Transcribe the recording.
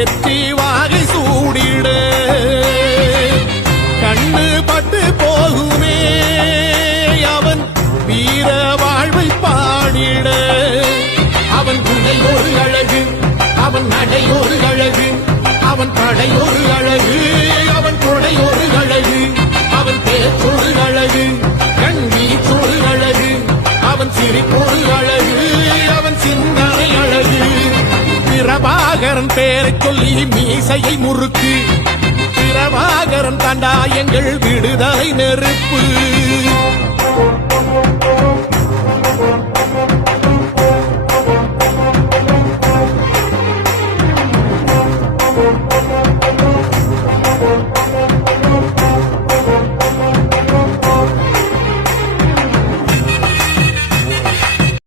வெற்றி வாகை சூடிட கண்ணு பட்டு போகுமே அவன் வீர வாழ்வை பாடிட அவன் துணை ஒரு அழகு அவன் நடை ஒரு அழகு அவன் படை ஒரு அழகு அவன் கொடை ஒரு அழகு அவன் பேச்சொரு அழகு கண் வீச்சொரு அழகு அவன் சிரிப்பொரு அழகு அவன் சிந்தனை அழகு பிரபாகரன் பேரைச் சொல்லி மீசையை முறுக்கு பிரபாகரன் தாண்டா எங்கள் விடுதலை நெருப்பு